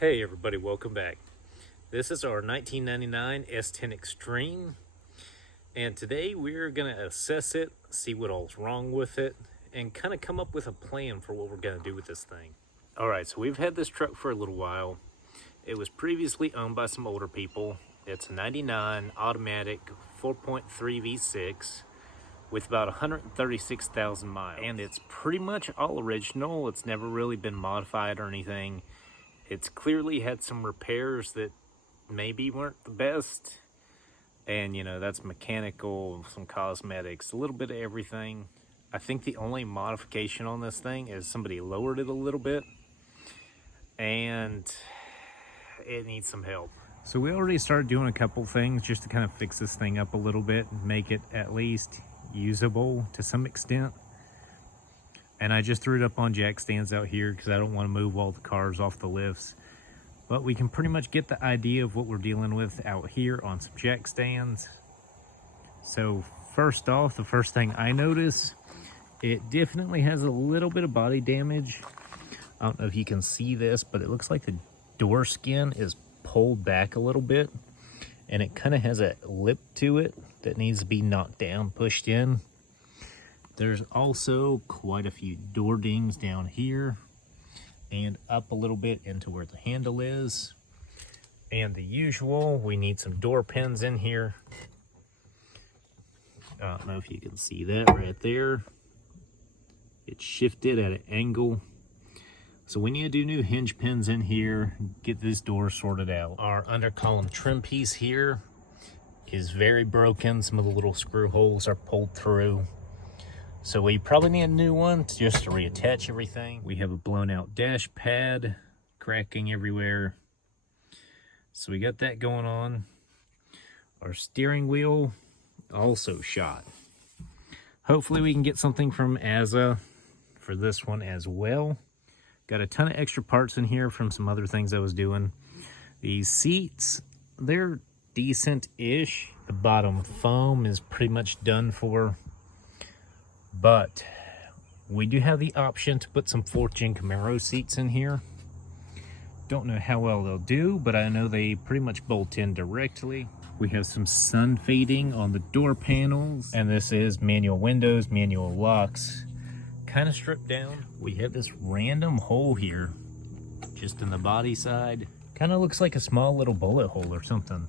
Hey everybody, welcome back. This is our 1999 S10 Xtreme, and today we're going to assess it, see what all's wrong with it, and kind of come up with a plan for what we're going to do with this thing. Alright, so we've had this truck for a little while. It was previously owned by some older people. It's a 99 automatic 4.3 V6 with about 136,000 miles, and it's pretty much all original. It's never really been modified or anything. It's clearly had some repairs that maybe weren't the best. And, you know, that's mechanical, some cosmetics, a little bit of everything. I think the only modification on this thing is somebody lowered it a little bit. And it needs some help. So we already started doing a couple things just to kind of fix this thing up a little bit and make it at least usable to some extent. And I just threw it up on jack stands out here because I don't want to move all the cars off the lifts. But we can pretty much get the idea of what we're dealing with out here on some jack stands. So first off, the first thing I notice, it definitely has a little bit of body damage. I don't know if you can see this, but it looks like the door skin is pulled back a little bit. And it kind of has a lip to it that needs to be knocked down, pushed in. There's also quite a few door dings down here and up a little bit into where the handle is. And the usual, we need some door pins in here. I don't know if you can see that right there. It's shifted at an angle. So we need to do new hinge pins in here, get this door sorted out. Our undercolumn trim piece here is very broken. Some of the little screw holes are pulled through. So we probably need a new one just to reattach everything. We have a blown out dash pad, cracking everywhere. So we got that going on. Our steering wheel also shot. Hopefully we can get something from AZA for this one as well. Got a ton of extra parts in here from some other things I was doing. These seats, they're decent-ish. The bottom foam is pretty much done for. But we do have the option to put some 4th gen Camaro seats in here. Don't know how well they'll do, but I know they pretty much bolt in directly. We have some sun fading on the door panels, and this is manual windows, manual locks, kind of stripped down. We have this random hole here, just in the body side. Kind of looks like a small little bullet hole or something.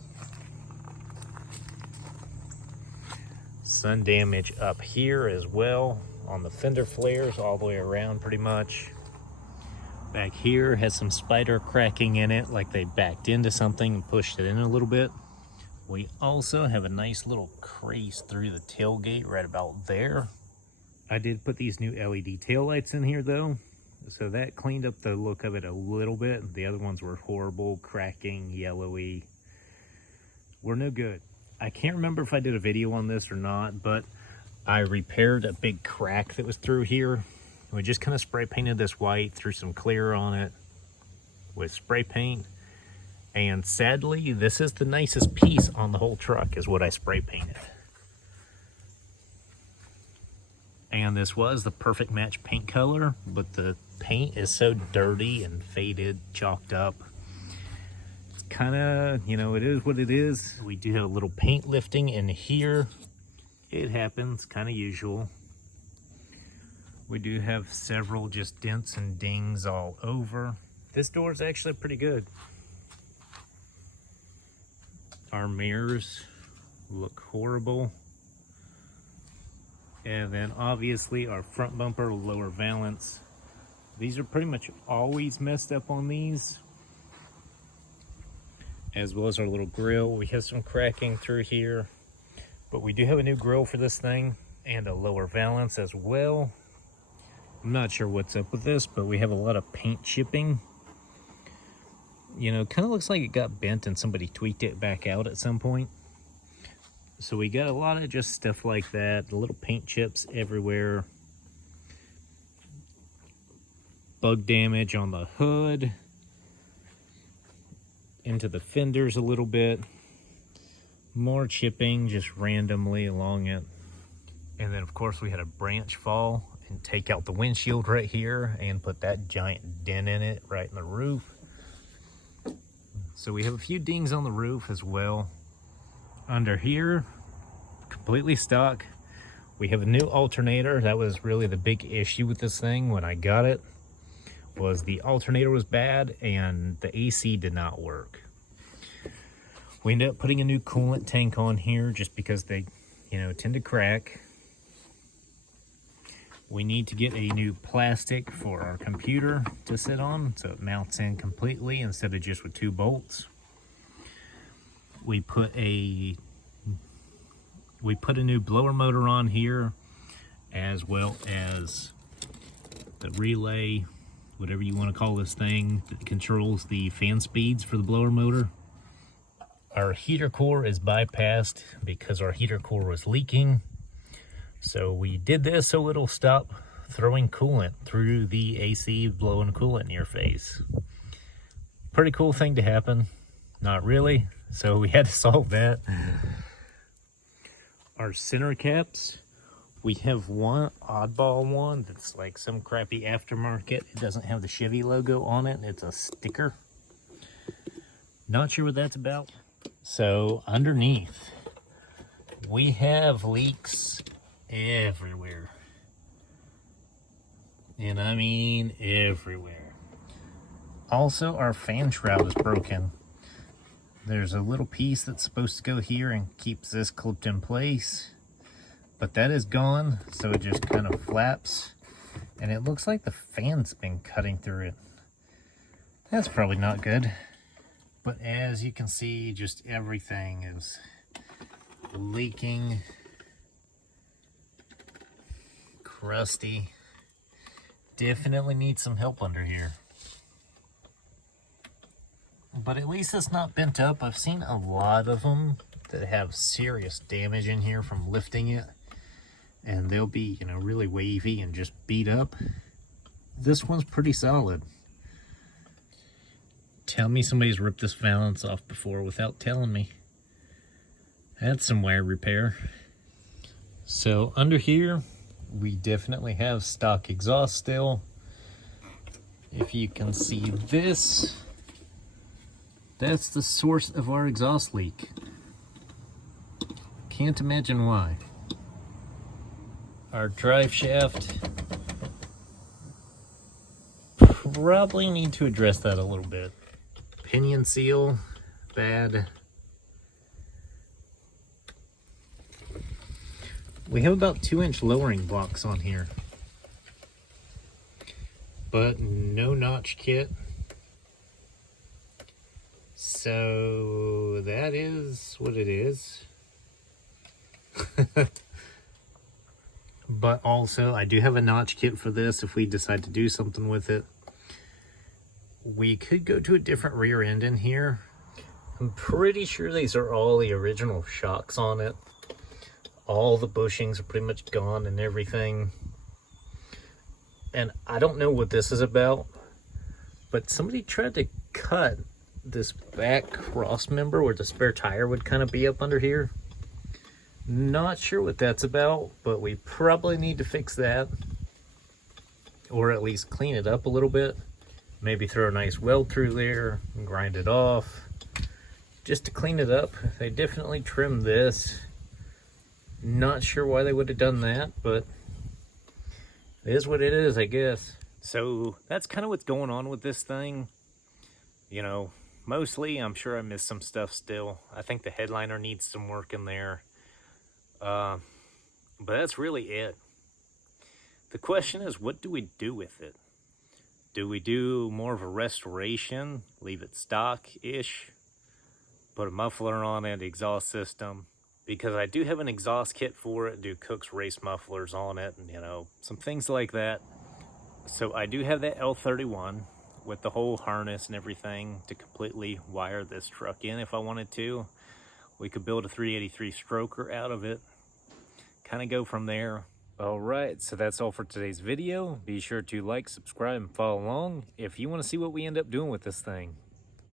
Sun damage up here as well on the fender flares all the way around pretty much. Back here has some spider cracking in it, like they backed into something and pushed it in a little bit. We also have a nice little crease through the tailgate right about there. I did put these new LED taillights in here though, so that cleaned up the look of it a little bit. The other ones were horrible, cracking, yellowy. Were no good. I can't remember if I did a video on this or not, but I repaired a big crack that was through here. We just kind of spray painted this white, threw some clear on it with spray paint. And sadly, this is the nicest piece on the whole truck is what I spray painted. And this was the perfect match paint color, but the paint is so dirty and faded, chalked up. Kind of, you know, it is what it is. We do have a little paint lifting in here. It happens, kind of usual. We do have several just dents and dings all over. This door is actually pretty good. Our mirrors look horrible. And then obviously our front bumper, lower valance. These are pretty much always messed up on these. As well as our little grill. We have some cracking through here, but we do have a new grill for this thing and a lower valance as well. I'm not sure what's up with this, but we have a lot of paint chipping. You know, kind of looks like it got bent and somebody tweaked it back out at some point. So we got a lot of just stuff like that, the little paint chips everywhere. Bug damage on the hood. Into the fenders a little bit. More chipping just randomly along it. And then of course we had a branch fall and take out the windshield right here and put that giant dent in it right in the roof. So we have a few dings on the roof as well. Under here, completely stock. We have a new alternator. That was really the big issue with this thing when I got it, was the alternator was bad and the AC did not work. We ended up putting a new coolant tank on here just because they, tend to crack. We need to get a new plastic for our computer to sit on so it mounts in completely instead of just with 2 bolts. We put a new blower motor on here, as well as the relay, whatever you want to call this thing, that controls the fan speeds for the blower motor. Our heater core is bypassed because our heater core was leaking. So we did this so it'll stop throwing coolant through the AC, blowing coolant in your face. Pretty cool thing to happen. Not really. So we had to solve that. Our center caps, we have one oddball one that's like some crappy aftermarket. It doesn't have the Chevy logo on it. It's a sticker. Not sure what that's about. So underneath, we have leaks everywhere. And I mean everywhere. Also, our fan shroud is broken. There's a little piece that's supposed to go here and keeps this clipped in place, but that is gone, so it just kind of flaps, and it looks like the fan's been cutting through it. That's probably not good. But as you can see, just everything is leaking, crusty. Definitely needs some help under here. But at least it's not bent up. I've seen a lot of them that have serious damage in here from lifting it, and they'll be, really wavy and just beat up. This one's pretty solid. Tell me somebody's ripped this valance off before without telling me. That's some wire repair. So under here, we definitely have stock exhaust still. If you can see this, that's the source of our exhaust leak. Can't imagine why. Our drive shaft, probably need to address that a little bit. Pinion seal, bad. We have about 2-inch lowering blocks on here, but no notch kit. So that is what it is. But also, I do have a notch kit for this if we decide to do something with it. We could go to a different rear end in here. I'm pretty sure these are all the original shocks on it. All the bushings are pretty much gone and everything. And I don't know what this is about, but somebody tried to cut this back cross member where the spare tire would kind of be up under here. Not sure what that's about, but we probably need to fix that, or at least clean it up a little bit. Maybe throw a nice weld through there and grind it off just to clean it up. They definitely trimmed this. Not sure why they would have done that, but it is what it is, I guess. So that's kind of what's going on with this thing. Mostly I'm sure I missed some stuff still. I think the headliner needs some work in there. But that's really it. The question is, what do we do with it? Do we do more of a restoration, leave it stock-ish, put a muffler on it, exhaust system? Because I do have an exhaust kit for it, do Cook's race mufflers on it, and some things like that. So I do have that L31 with the whole harness and everything to completely wire this truck in if I wanted to. We could build a 383 stroker out of it, kind of go from there. All right, so that's all for today's video. Be sure to like, subscribe, and follow along if you want to see what we end up doing with this thing.